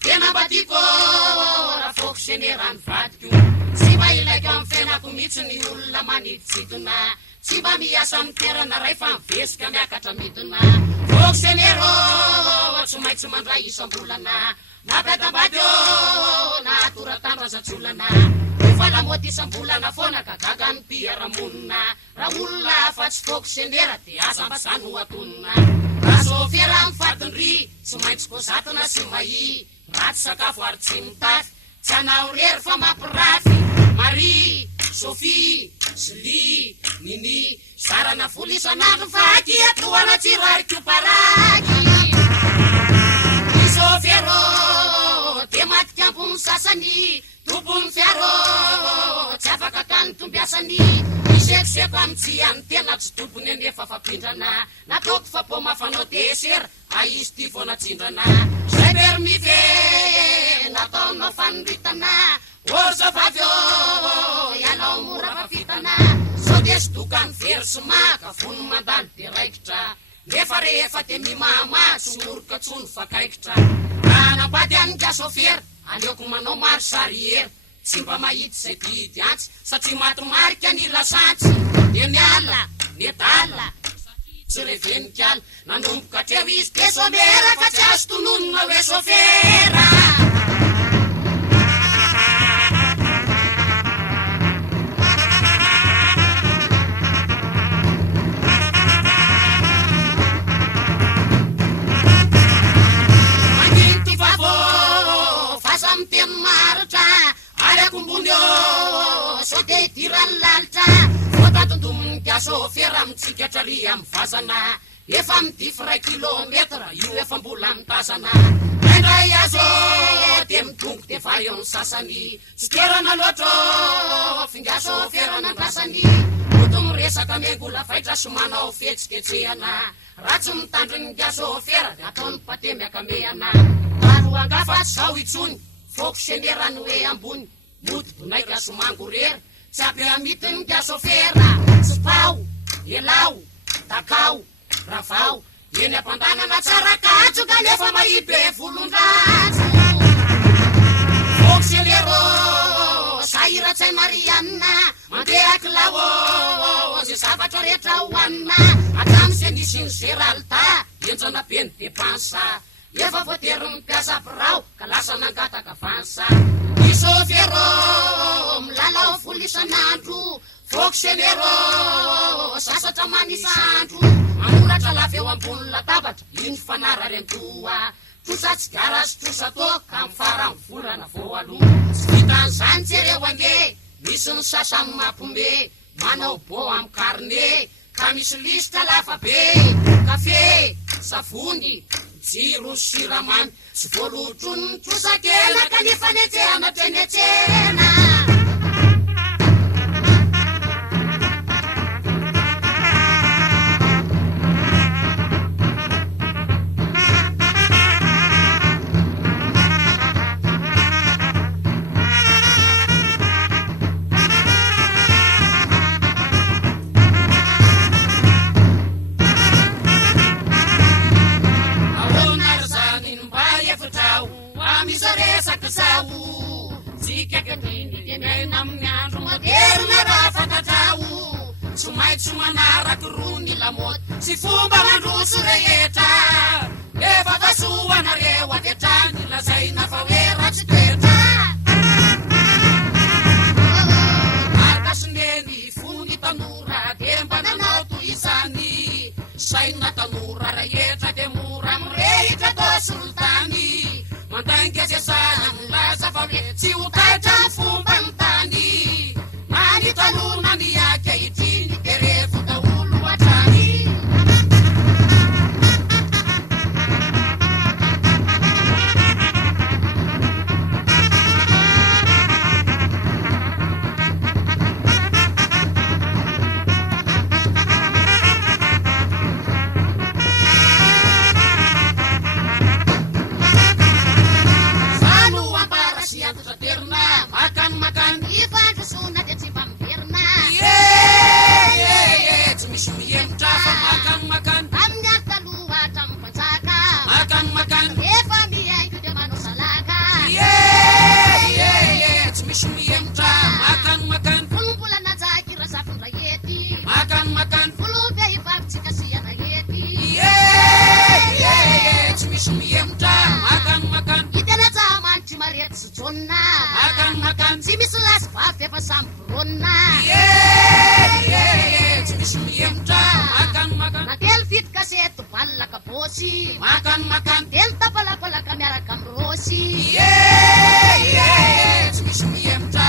Tena batiko rafoko senerany vadiko tsy mba ilaiko amin'ny fiainako mihitsy ny olona maniditsidona tsy mba miasa amin'ny toerana ray fa mivesika miakatra midina foko senero tsy maintsy mandray isam-bolana mampiadambady eo na atoratandro azatsolana rehefa lamody isam-bolana foana ka gaga ny mpiara-monina raha olona fa tsy foko senera dia asa mba zany ho atonina raha sofiera amin'ny fadinry tsy maintsy kozatona sy mahi ratsy sakafo ary tsy mitafy tsy anao rery fa mampirafy Marie, Sophie, Sli, Nini sarana vola isanandro vaky atoana tsirariko paraky isofero dia matika ambony sasany tompony fiaro tsy afaka kany tombiasany isekoseko amin'ny tsy any tena tsy tompony anefa fampindrana nataoko fa po mafanao desera aizy ty vao natsindrana zay permife nataonao fanondritana orzavavy o ianao mora fafitana sao dia sy dokany very sy maka fony mandalo dia raikitra nefa rehefa dia mimama tsy moroka tsony fakaikitra anambady any gasofera aleoko manao maro sariery tsy mba mahity zay didy antsy satria matomarika ny lasantsy dia miala medala tsy revenikala nanomboka treo izy de somera fa tsy azo tononona hoe sofera sofera mitsikatry amin'ny vazana efa midify 1 kilometra io efa mbola mitazana indray azo dia midongo dia va eo ny sasany tsy terana loatra finga sofera nandrasany oto resaka miangola vaitra sy manao fietsiketsehana ratsy mitandry ny gasofera dia ataony pate miakamehana maro angafatsy zao itsony foko senerany hoe ambony mody donaika somangorery tsy ampy amitiny gasofera tsy pao elao takao ravao eny ampandanana tsara katso kanefa mahibe volondratsy foko selero sahiratsay marianina mandeha kilao zay zavatra rehetra hoanina atramy se nisy ny geralta enjana be ny depansa efa voatery mipiasa birao ka lasa nangataka vansa isofero milalao vola isanandro foko senero sasatra manisandro manoratra lava eo ambony latabatra iny fanarary amdoa trosatsy gara sy trosato ka mifara mivolana voaloha tsy vitan'izany tsereo ane misy ny sasany mampombe manao bo amin'ny karne ka misy lisitra lafa be kafe savony jiro siramamy sy voalotrony ny trosakela kanefa netsehana trenetsena tsy manaraky rony lamody sy fomba mandroso rehetra efa vasoanareo avetrany lazaina fa hoe ratsy toetra arkasineny fony tanora de mba nanao toizany saina tanora rehetra de mora mirehitra to soltany mandainga zesana milaza fa hoe tsy ho taitra ny fomba ny tany manitanona ny aka itriny tsy misy lasy vavy efa samborona tsy misy miemotra nately vity kaseto balaka bôsy tely tapalapalaka miaraka amy rôsy tsy misy miemotra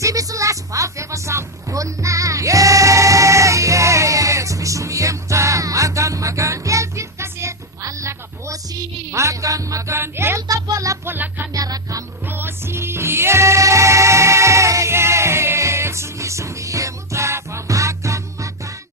tsy misy lasy vavy efa samborona tsy misy miemotra tely vity kaseto balaka bôsy tely tapolapolaka miaraka amy rôsy